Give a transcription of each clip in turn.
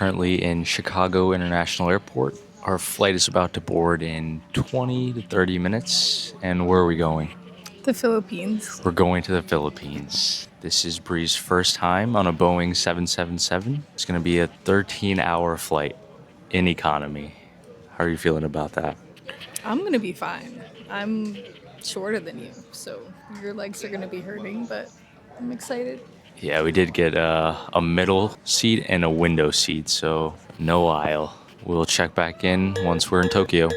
currently in Chicago International Airport. Our flight is about to board in 20 to 30 minutes. And where are we going? The Philippines. We're going to the Philippines. This is Bree's first time on a Boeing 777. It's going to be a 13-hour flight in economy. How are you feeling about that? I'm gonna be fine. I'm shorter than you, so your legs are gonna be hurting, but I'm excited. Yeah, we did get a middle seat and a window seat, so no aisle. We'll check back in once we're in Tokyo.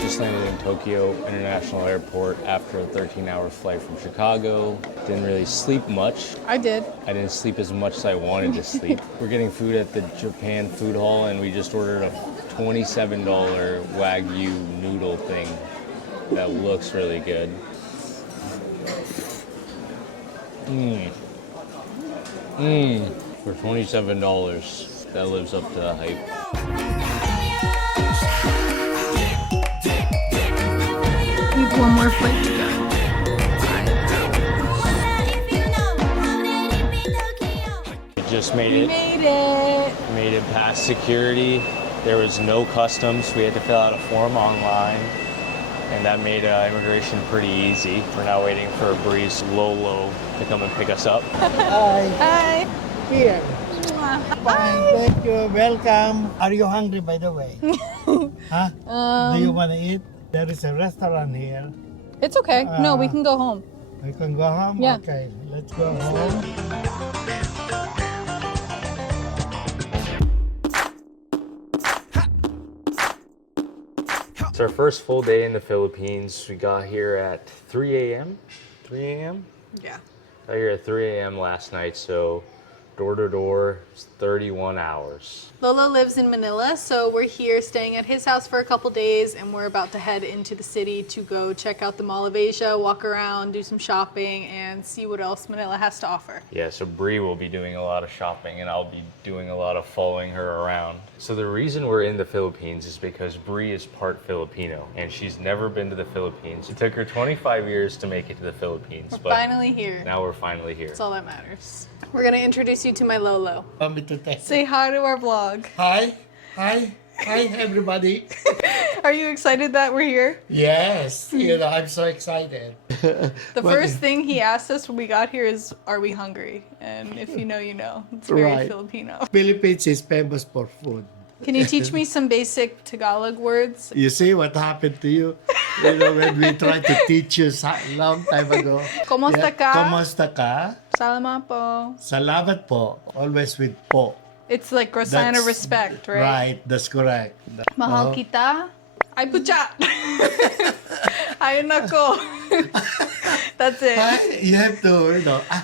Just landed in Tokyo International Airport after a 13-hour flight from Chicago. Didn't really sleep much. I did. I didn't sleep as much as I wanted to sleep. We're getting food at the Japan food hall, and we just ordered a $27 Wagyu noodle thing that looks really good. For $27, that lives up to the hype. We have one more flight to go. We just made We it. made it. Made it past security. There was no customs. We had to fill out a form online, and that made immigration pretty easy. We're now waiting for Bree's Lolo to come and pick us up. Hi. Here. Mwah. Fine, thank you. Welcome. Are you hungry, by the way? Huh? Do you want to eat? There is a restaurant here. It's okay. No, we can go home. We can go home? Yeah. Okay, let's go home. It's our first full day in the Philippines. We got here at 3 a.m. 3 a.m.? Yeah. Got here at 3 a.m. last night, so door to door, it's 31 hours. Lolo lives in Manila, so we're here staying at his house for a couple days, and we're about to head into the city to go check out the Mall of Asia, walk around, do some shopping, and see what else Manila has to offer. Yeah, so Bree will be doing a lot of shopping, and I'll be doing a lot of following her around. So the reason we're in the Philippines is because Bree is part Filipino, and she's never been to the Philippines. It took her 25 years to make it to the Philippines, We're but finally here. now we're finally here. That's all that matters. We're gonna introduce you to my Lolo. Want me to take? Say hi to our vlog. Hi. Hi. Hi, everybody. Are you excited that we're here? Yes. I'm so excited. The first thing he asked us when we got here is, are we hungry? And if you know, you know. It's very Right. Filipino. Philippines is famous for food. Can you teach me some basic Tagalog words? You see what happened to you? When we tried to teach you long time ago. Kumusta ka? Kumusta ka? Salamat po. Salamat po. Always with po. It's like a sign of That's- respect, right? Right, that's correct. Mahal kita. Ay pucha. Ay nako. That's it. Hi, you have to,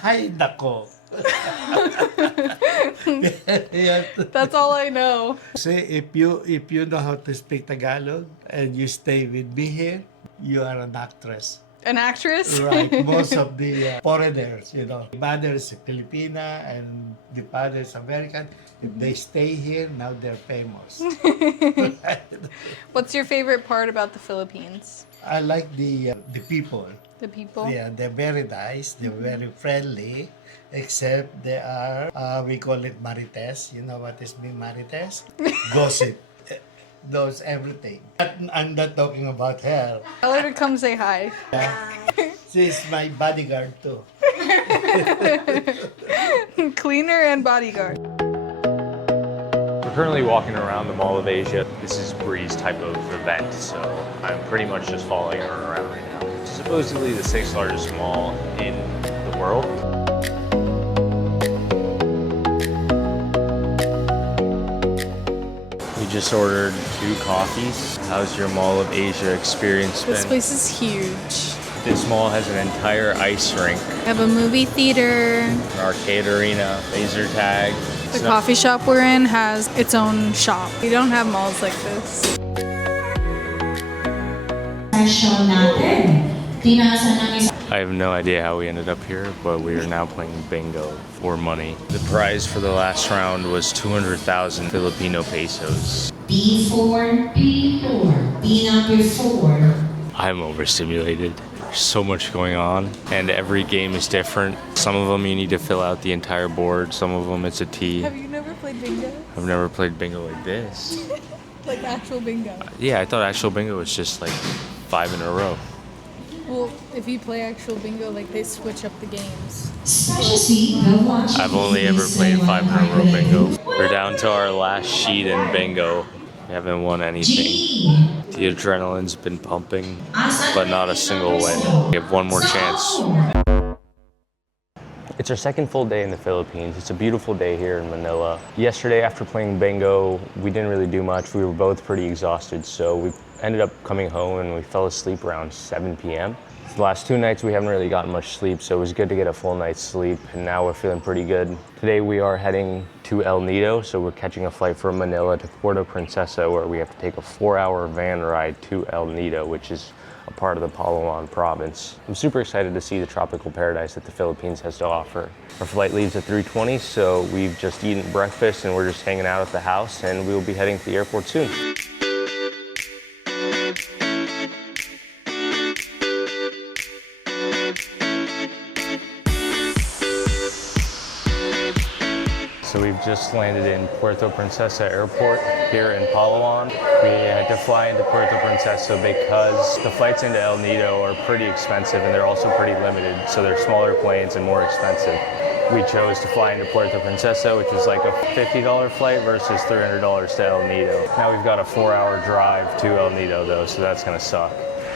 ay, nako. You have to- That's all I know. See, if you know how to speak Tagalog and you stay with me here, you are an actress. An actress? Right. Most of the foreigners, the mother is Filipina and the father is American. If they stay here, now they're famous. What's your favorite part about the Philippines? I like the people. The people? Yeah, they're very nice. They're very friendly. Except they are, we call it marites. You know what is being marites? Gossip. Knows everything. I'm not talking about her. Tell her to come say hi. She's my bodyguard too. Cleaner and bodyguard. We're currently walking around the Mall of Asia. This is Bree's type of event, so I'm pretty much just following her around right now. It's supposedly the 6th largest mall in the world. We just ordered 2 coffees. How's your Mall of Asia experience This been? place is huge. This mall has an entire ice rink, We have a movie theater. an arcade arena, laser tag. The coffee shop we're in has its own shop. We don't have malls like this. I have no idea how we ended up here, but we are now playing bingo for money. The prize for the last round was 200,000 Filipino pesos. B4, B4, B number 4. I'm overstimulated. There's so much going on, and every game is different. Some of them you need to fill out the entire board. Some of them it's a T. Have you never played bingo? I've never played bingo like this. Like actual bingo? Yeah, I thought actual bingo was just like 5 in a row. Well, if you play actual bingo, like they switch up the games. Special seat, no watch. I've only ever played 5 in a row bingo. We're down to our last sheet in bingo. We haven't won anything. G. The adrenaline's been pumping, but not a single win. We have one more chance. It's our second full day in the Philippines. It's a beautiful day here in Manila. Yesterday, after playing bingo, we didn't really do much. We were both pretty exhausted, so we ended up coming home and we fell asleep around 7 p.m. The last 2 nights we haven't really gotten much sleep, so it was good to get a full night's sleep, and now we're feeling pretty good. Today we are heading to El Nido, so we're catching a flight from Manila to Puerto Princesa, where we have to take a 4-hour van ride to El Nido, which is a part of the Palawan province. I'm super excited to see the tropical paradise that the Philippines has to offer. Our flight leaves at 3:20, so we've just eaten breakfast and we're just hanging out at the house, and we'll be heading to the airport soon. So we've just landed in Puerto Princesa Airport here in Palawan. We had to fly into Puerto Princesa because the flights into El Nido are pretty expensive and they're also pretty limited. So they're smaller planes and more expensive. We chose to fly into Puerto Princesa, which is like a $50 flight versus $300 to El Nido. Now we've got a 4-hour drive to El Nido though, so that's gonna suck.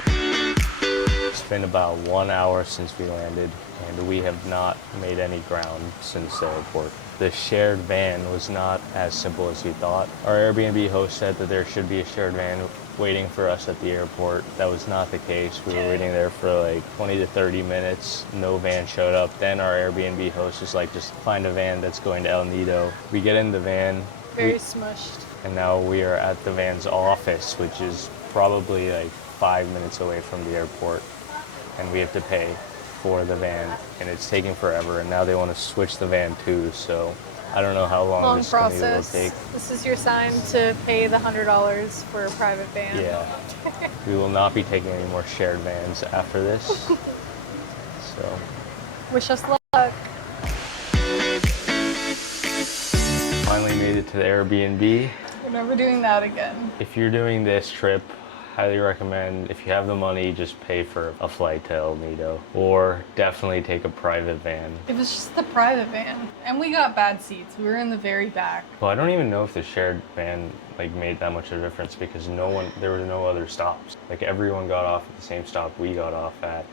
It's been about 1 hour since we landed, and we have not made any ground since the airport. The shared van was not as simple as we thought. Our Airbnb host said that there should be a shared van waiting for us at the airport. That was not the case. We were waiting there for like 20 to 30 minutes. No van showed up. Then our Airbnb host was like, just find a van that's going to El Nido. We get in the van. Very smushed. And now we are at the van's office, which is probably like 5 minutes away from the airport. And we have to pay for the van, and it's taking forever, and now they want to switch the van too, so I don't know how long this commute will take. This is your sign to pay the $100 for a private van. Yeah. We will not be taking any more shared vans after this. So Wish us luck. finally made it to the Airbnb. We're never doing that again. If you're doing this trip, highly recommend, if you have the money, just pay for a flight to El Nido, or definitely take a private van. It was just the private van, and we got bad seats. We were in the very back. Well, I don't even know if the shared van like made that much of a difference, because there were no other stops. Like everyone got off at the same stop we got off at,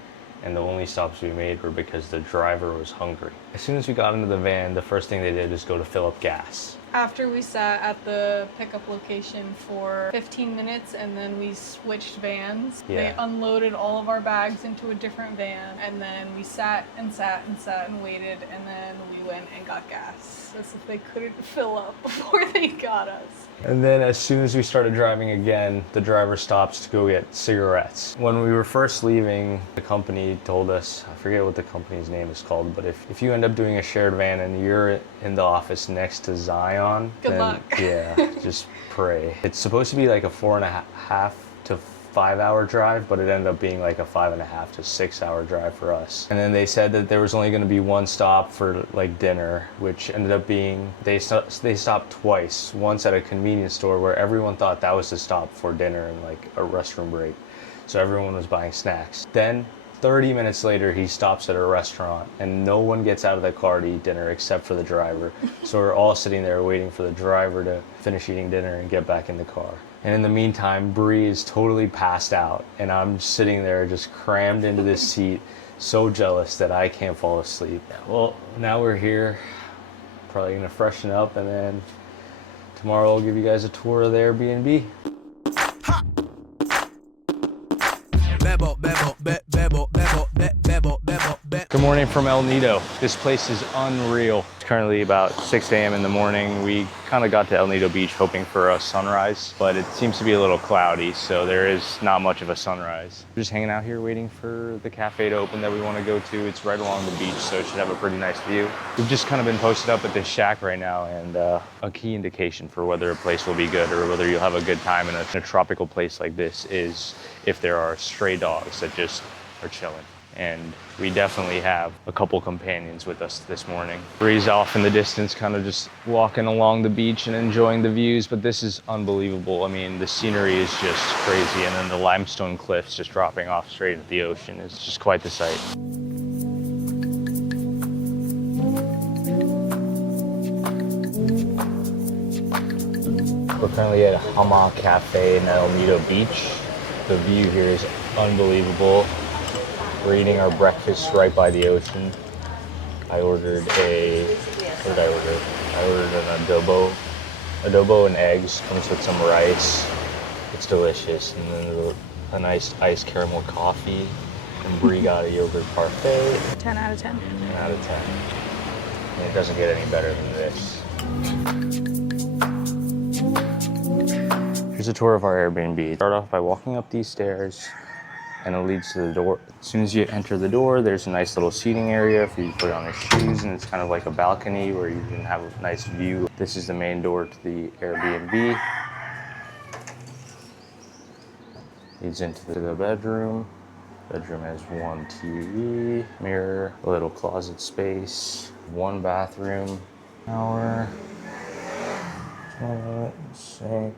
and the only stops we made were because the driver was hungry. As soon as we got into the van, the first thing they did is go to fill up gas. After we sat at the pickup location for 15 minutes and then we switched vans, Yeah. They unloaded all of our bags into a different van, and then we sat and sat and sat and waited, and then we went and got gas as if they couldn't fill up before they got us. And then as soon as we started driving again, the driver stops to go get cigarettes. When we were first leaving, the company told us, I forget what the company's name is called, but if you end up doing a shared van and you're in the office next to Zion, Good then luck. yeah, just pray. It's supposed to be like a 4.5 to 5 hour drive, but it ended up being like a 5.5 to 6 hour drive for us. And then they said that there was only going to be one stop for like dinner, which ended up being, they stopped twice. Once at a convenience store where everyone thought that was the stop for dinner and like a restroom break. So everyone was buying snacks. Then 30 minutes later, he stops at a restaurant and no one gets out of the car to eat dinner except for the driver. So we're all sitting there waiting for the driver to finish eating dinner and get back in the car. And in the meantime, Bree is totally passed out, and I'm sitting there just crammed into this seat, so jealous that I can't fall asleep. Well, now we're here, probably gonna freshen up, and then tomorrow I'll give you guys a tour of the Airbnb. Good morning from El Nido. This place is unreal. It's currently about 6 a.m. in the morning. We kind of got to El Nido Beach hoping for a sunrise, but it seems to be a little cloudy, so there is not much of a sunrise. We're just hanging out here waiting for the cafe to open that we want to go to. It's right along the beach, so it should have a pretty nice view. We've just kind of been posted up at this shack right now, and a key indication for whether a place will be good or whether you'll have a good time in a tropical place like this is if there are stray dogs that just are chilling. And we definitely have a couple companions with us this morning. Bree's off in the distance, kind of just walking along the beach and enjoying the views, but this is unbelievable. I mean, the scenery is just crazy, and then the limestone cliffs just dropping off straight at the ocean is just quite the sight. We're currently at a Hammock Cafe in El Nido Beach. The view here is unbelievable. We're eating our breakfast right by the ocean. I ordered what did I order? I ordered an adobo and eggs. Comes with some rice. It's delicious. And then a nice iced caramel coffee. And Bree got a yogurt parfait. 10 out of 10. 10 out of 10. And it doesn't get any better than this. Here's a tour of our Airbnb. Start off by walking up these stairs, and it leads to the door. As soon as you enter the door, there's a nice little seating area for you to put on your shoes, and it's kind of like a balcony where you can have a nice view. This is the main door to the Airbnb. Leads into the bedroom. Bedroom has one TV, mirror, a little closet space, one bathroom, shower, toilet, sink.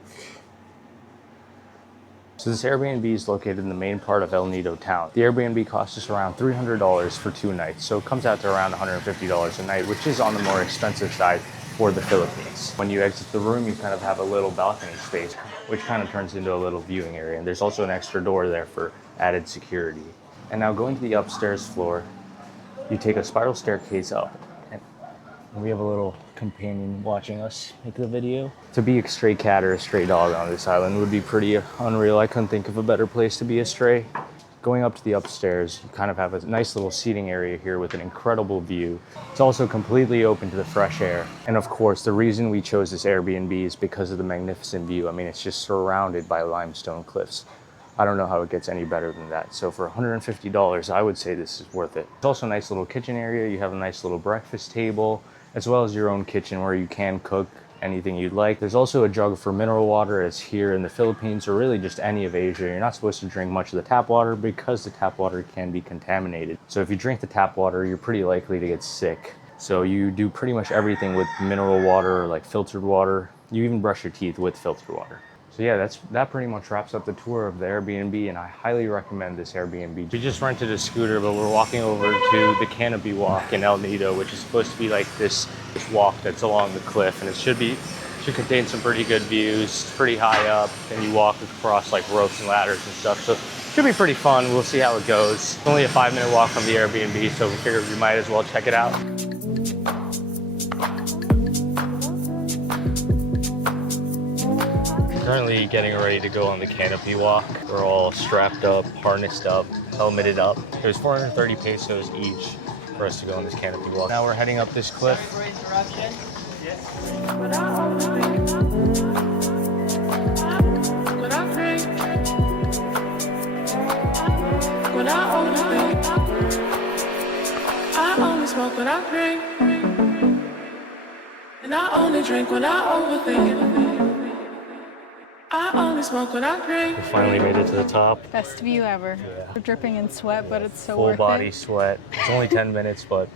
So this Airbnb is located in the main part of El Nido town. The Airbnb costs us around $300 for 2 nights, so it comes out to around $150 a night, which is on the more expensive side for the Philippines. When you exit the room, you kind of have a little balcony space, which kind of turns into a little viewing area. And there's also an extra door there for added security. And now going to the upstairs floor, you take a spiral staircase up, and we have a little companion watching us make the video. To be a stray cat or a stray dog on this island would be pretty unreal. I couldn't think of a better place to be a stray. Going up to the upstairs, you kind of have a nice little seating area here with an incredible view. It's also completely open to the fresh air. And of course, the reason we chose this Airbnb is because of the magnificent view. I mean, it's just surrounded by limestone cliffs. I don't know how it gets any better than that. So for $150, I would say this is worth it. It's also a nice little kitchen area. You have a nice little breakfast table, as well as your own kitchen where you can cook anything you'd like. There's also a jug for mineral water, as here in the Philippines, or really just any of Asia, you're not supposed to drink much of the tap water because the tap water can be contaminated. So if you drink the tap water, you're pretty likely to get sick. So you do pretty much everything with mineral water or like filtered water. You even brush your teeth with filtered water. So yeah, that pretty much wraps up the tour of the Airbnb, and I highly recommend this Airbnb. We just rented a scooter, but we're walking over to the Canopy Walk in El Nido, which is supposed to be like this walk that's along the cliff, and it should contain some pretty good views. It's pretty high up, and you walk across like ropes and ladders and stuff. So it should be pretty fun. We'll see how it goes. It's only a 5-minute walk from the Airbnb, so we figured we might as well check it out. Currently getting ready to go on the canopy walk. We're all strapped up, harnessed up, helmeted up. It was 430 pesos each for us to go on this canopy walk. Now we're heading up this cliff. I only smoke when I drink, and I only drink when I overthink. I only smoke when I drink. We finally made it to the top. Best view ever. Yeah. We're dripping in sweat, but it's so Full worth body it. sweat. It's only 10 minutes, but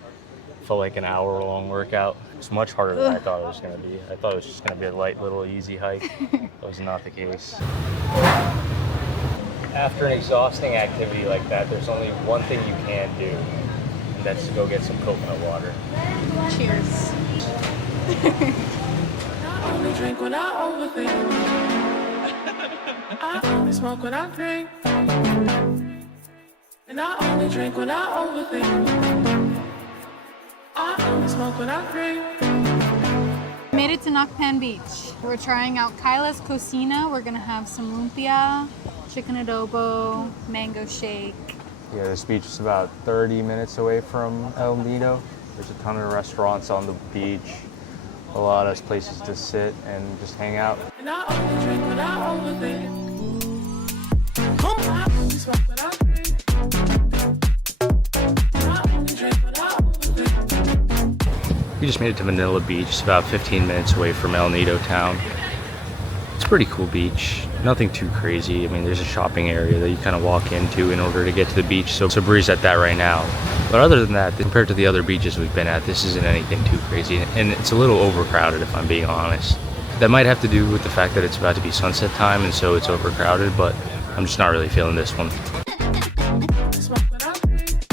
felt like an hour-long workout. It's much harder than I thought it was going to be. I thought it was just going to be a light, little, easy hike. That was not the case. After an exhausting activity like that, there's only one thing you can do, and that's to go get some coconut water. Cheers. I only drink when I overthink. I only smoke when I drink, and I only drink when I overthink. I only smoke when I drink. Made it to Nakpan Beach. We're trying out Kyla's Cocina. We're gonna have some lumpia, chicken adobo, mango shake, Yeah, this beach is about 30 minutes away from El Nido. There's a ton of restaurants on the beach, a lot of places to sit and just hang out. And I overdrink, but I overthink. I only smoke, but I drink. I only drink, but I overthink. We just made it to Manilla Beach. It's about 15 minutes away from El Nido town. It's a pretty cool beach. Nothing too crazy. I mean, there's a shopping area that you kind of walk into in order to get to the beach. So Bree's at that right now. But other than that, compared to the other beaches we've been at, this isn't anything too crazy. And it's a little overcrowded, if I'm being honest. That might have to do with the fact that it's about to be sunset time, and so it's overcrowded, but I'm just not really feeling this one. Smoke, but I drink.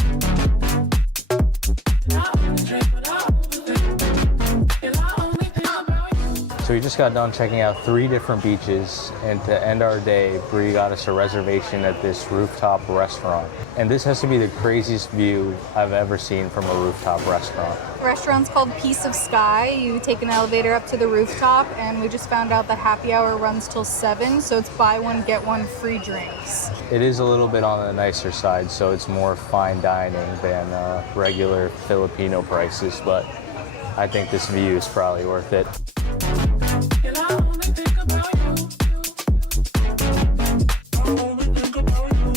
I only drink, but I overthink. And I only think about you. So we just got done checking out 3 different beaches, and to end our day, Bree got us a reservation at this rooftop restaurant. And this has to be the craziest view I've ever seen from a rooftop restaurant. The restaurant's called Piece of Sky. You take an elevator up to the rooftop, and we just found out that happy hour runs till 7, so it's buy one, get one free drinks. It is a little bit on the nicer side, so it's more fine dining than regular Filipino prices, but I think this view is probably worth it. And I only think about you. I only think about you.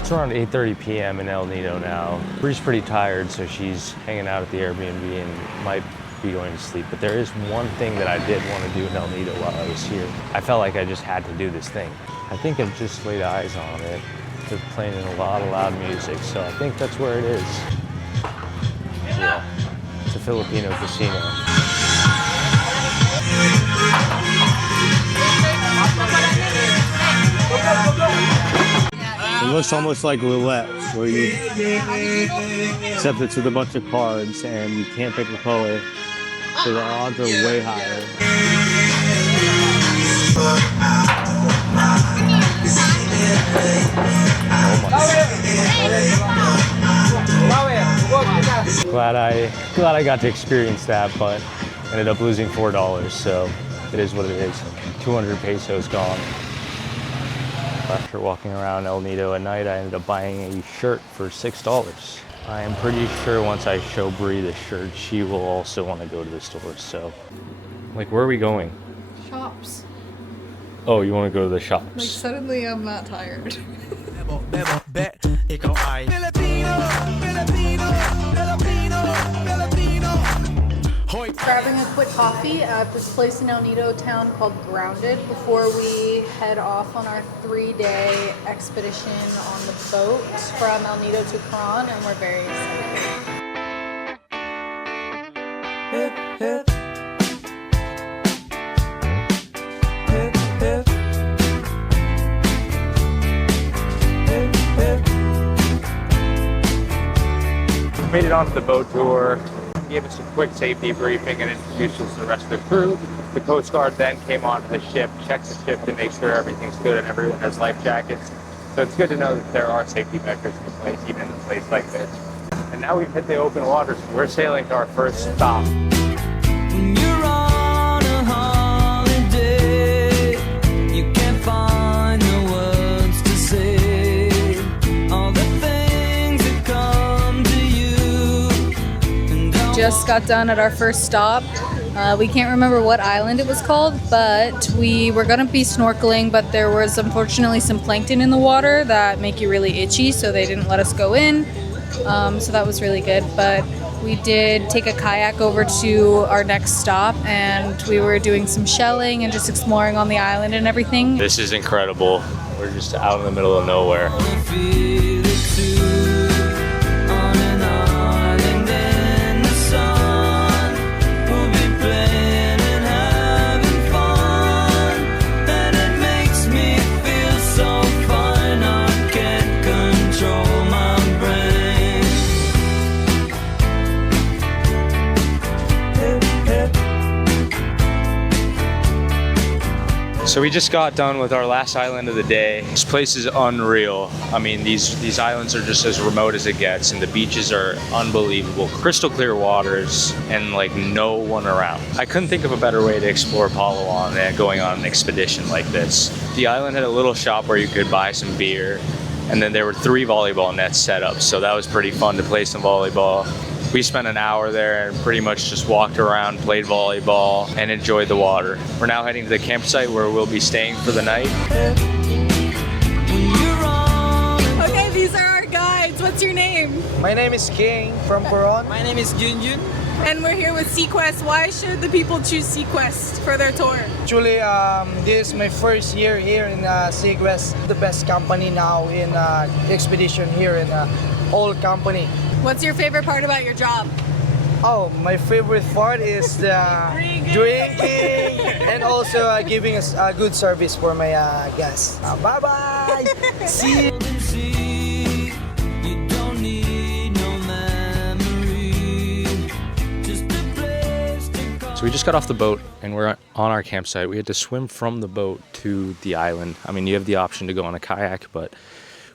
It's around 8:30 p.m. in El Nido now. Bree's pretty tired, so she's hanging out at the Airbnb and might be going to sleep. But there is one thing that I did want to do in El Nido while I was here. I felt like I just had to do this thing. I think I've just laid eyes on it. They're playing a lot of loud music, so I think that's where it is. Yeah, it's a Filipino casino. It looks almost like roulette, where you, except it's with a bunch of cards and you can't pick a color, so the odds are way higher. Glad I got to experience that, but ended up losing $4, so it is what it is. 200 pesos gone. After walking around El Nido at night, I ended up buying a shirt for $6. I am pretty sure once I show Bree the shirt, she will also want to go to the store. So, like, where are we going? Shops. Oh, you want to go to the Like, shops? suddenly I'm not tired. Grabbing a quick coffee at this place in El Nido town called Grounded before we head off on our 3-day expedition on the boat from El Nido to Coron, and we're very excited. Made it onto the boat tour. Gave us a quick safety briefing and introduced us to the rest of the crew. The Coast Guard then came onto the ship, checked the ship to make sure everything's good and everyone has life jackets. So it's good to know that there are safety measures in place, even in a place like this. And now we've hit the open waters. We're sailing to our first stop. When you're on a holiday, you can't find the words to say all the things that come to you. Just got done at our first stop. We can't remember what island it was called, but we were gonna be snorkeling, but there was unfortunately some plankton in the water that make you really itchy, so they didn't let us go in. So that was really good, but we did take a kayak over to our next stop, and we were doing some shelling and just exploring on the island and everything. This is incredible. We're just out in the middle of nowhere. Feel it too, on an island in the sun. We'll be playing and having fun, and it makes me feel so fine. I can't control my brain. So we just got done with our last island of the day. This place is unreal. I mean, these islands are just as remote as it gets, and the beaches are unbelievable. Crystal clear waters and like no one around. I couldn't think of a better way to explore Palawan than going on an expedition like this. The island had a little shop where you could buy some beer, And then there were 3 volleyball nets set up, so that was pretty fun to play some volleyball. We spent an hour there and pretty much just walked around, played volleyball, and enjoyed the water. We're now heading to the campsite where we'll be staying for the night. Okay, these are our guides. What's your name? My name is King from Coron. My name is Junjun. And we're here with Sequest. Why should the people choose Sequest for their tour? Actually, this is my first year here in Sequest, the best company now in expedition here in whole company. What's your favorite part about your job? Oh, my favorite part is the drinking and also giving us a good service for my guests. Bye bye. See you. You don't need no memory, just a place to go. So we just got off the boat and we're on our campsite. We had to swim from the boat to the island. I mean, you have the option to go on a kayak, but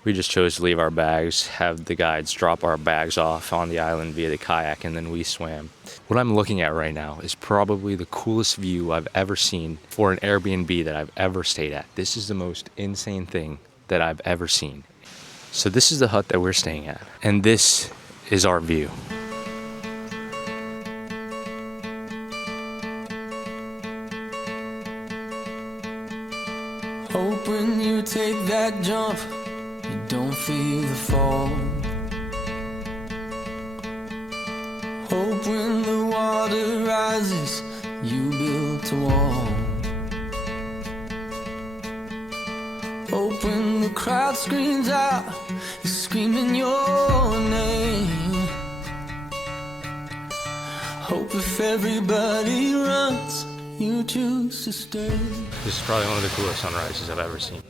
we just chose to leave our bags, have the guides drop our bags off on the island via the kayak, and then we swam. What I'm looking at right now is probably the coolest view I've ever seen for an Airbnb that I've ever stayed at. This is the most insane thing that I've ever seen. So this is the hut that we're staying at, and this is our view. Hope when you take that jump, you don't feel the fall. Hope when the water rises, you built a wall. Hope when the crowd screams out, you're screaming your name. Hope if everybody runs, you choose to stay. This is probably one of the coolest sunrises I've ever seen.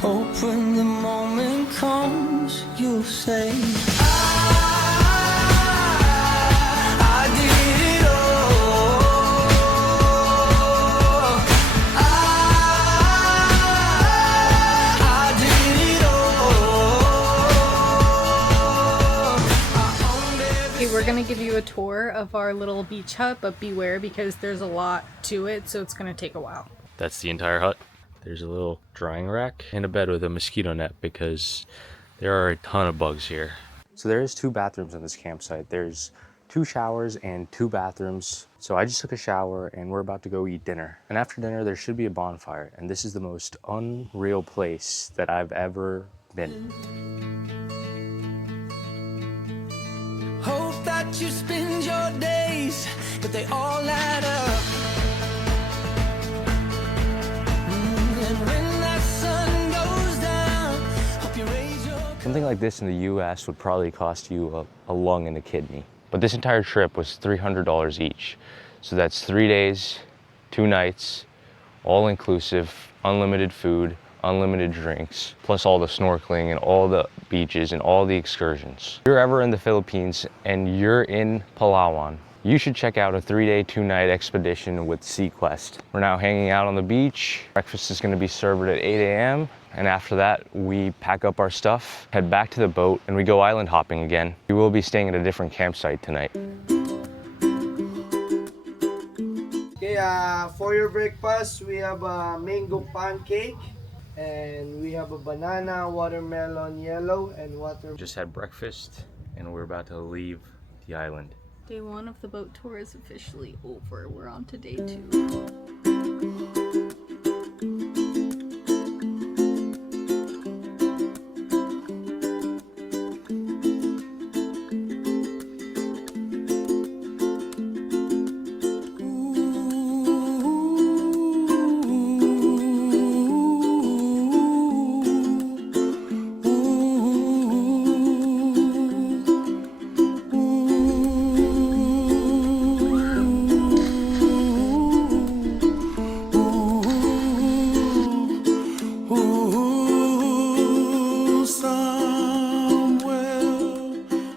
Hope when the moment comes, you'll say, I did it all. I did it all. Okay, we're gonna give you a tour of our little beach hut, but beware because there's a lot to it, so it's gonna take a while. That's the entire hut. There's a little drying rack and a bed with a mosquito net because there are a ton of bugs here. So there is 2 bathrooms in this campsite. There's 2 showers and 2 bathrooms. So I just took a shower and we're about to go eat dinner. And after dinner, there should be a bonfire. And this is the most unreal place that I've ever been. Hope that you spend your days, but they all add up. And when that sun goes down, hope you raise your Something like this in the US would probably cost you a lung and a kidney. But this entire trip was $300 each. So that's 3 days, 2 nights, all inclusive, unlimited food, unlimited drinks, plus all the snorkeling and all the beaches and all the excursions. If you're ever in the Philippines and you're in Palawan, you should check out a 3-day, 2-night expedition with Sequest. We're now hanging out on the beach. Breakfast is gonna be served at 8 a.m. And after that, we pack up our stuff, head back to the boat, and we go island hopping again. We will be staying at a different campsite tonight. Okay, for your breakfast, we have a mango pancake, and we have a banana, watermelon yellow, and water. Just had breakfast, and we're about to leave the island. Day 1 of the boat tour is officially over. We're on to day 2.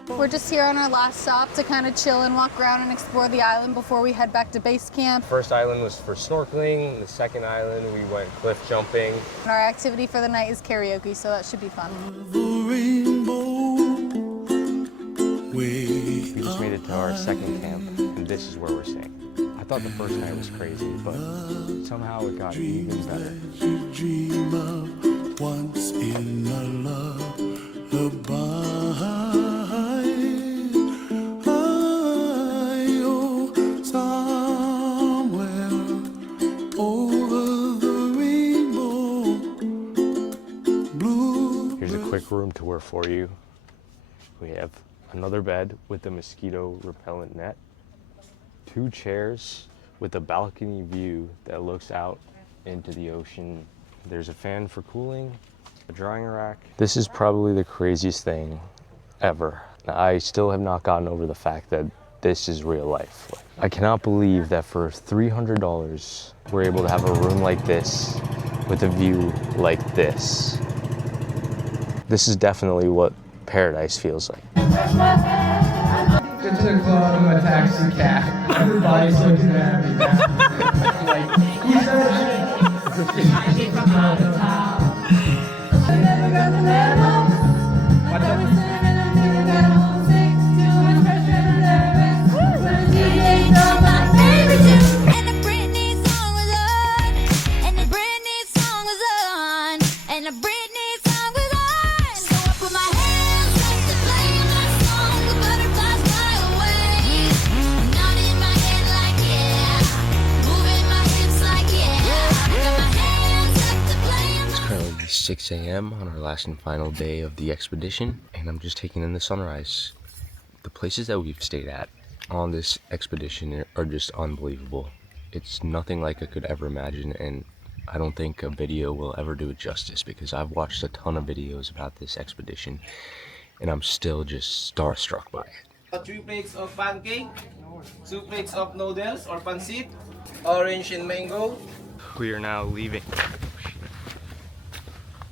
We're just here on our last stop to kind of chill and walk around and explore the island before we head back to base camp. First island was for snorkeling. The second island, we went cliff jumping. And our activity for the night is karaoke, so that should be fun. We just made it to our second camp, and this is where we're staying. I thought the first night was crazy, but somehow it got even better. You dream of once in a lullaby. Oh, somewhere over the rainbow, blue. Here's a quick room tour for you. We have another bed with a mosquito repellent net, 2 chairs with a balcony view that looks out into the ocean. There's a fan for cooling, a drying rack. This is probably the craziest thing ever. I still have not gotten over the fact that this is real life. I cannot believe that for $300, we're able to have a room like this with a view like this. This is definitely what paradise feels like. Get to the club in my taxi cab. Everybody's looking at me now. Like, who's that? It's currently 6 a.m. on our last and final day of the expedition, and I'm just taking in the sunrise. The places that we've stayed at on this expedition are just unbelievable. It's nothing like I could ever imagine, and I don't think a video will ever do it justice because I've watched a ton of videos about this expedition and I'm still just starstruck by it. 3 plates of pancake, 2 plates of noodles or pancit, orange and mango. We are now leaving.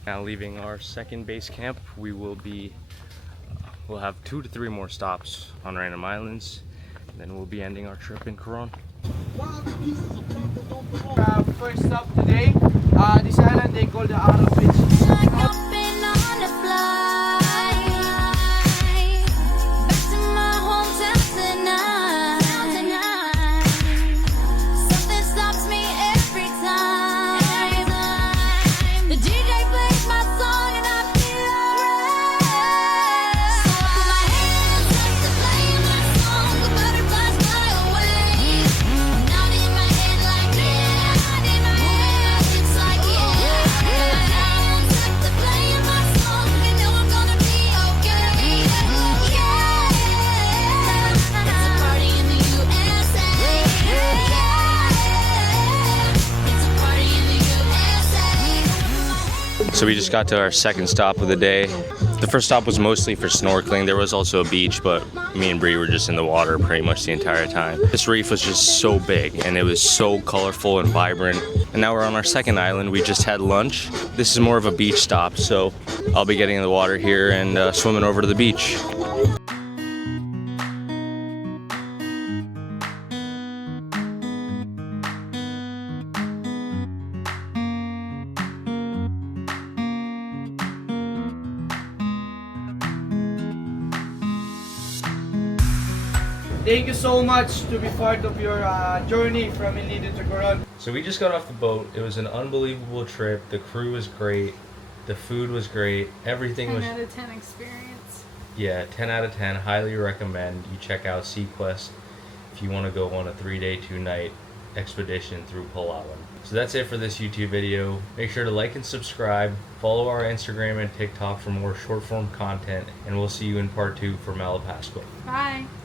Now leaving our second base camp. We'll have 2 to 3 more stops on random islands, and then we'll be ending our trip in Coron. First stop today, this island they call the Arrow Beach. So we just got to our second stop of the day. The first stop was mostly for snorkeling. There was also a beach, but me and Bree were just in the water pretty much the entire time. This reef was just so big and it was so colorful and vibrant. And now we're on our second island. We just had lunch. This is more of a beach stop, so I'll be getting in the water here and swimming over to the beach. Thank you so much to be part of your journey from Nido to Coron. So we just got off the boat. It was an unbelievable trip. The crew was great. The food was great. Everything 10 was... out of 10 experience. Yeah, 10 out of 10. Highly recommend you check out Sequest if you want to go on a 3-day, 2-night expedition through Palawan. So that's it for this YouTube video. Make sure to like and subscribe. Follow our Instagram and TikTok for more short form content. And we'll see you in part 2 for Malapascua. Bye.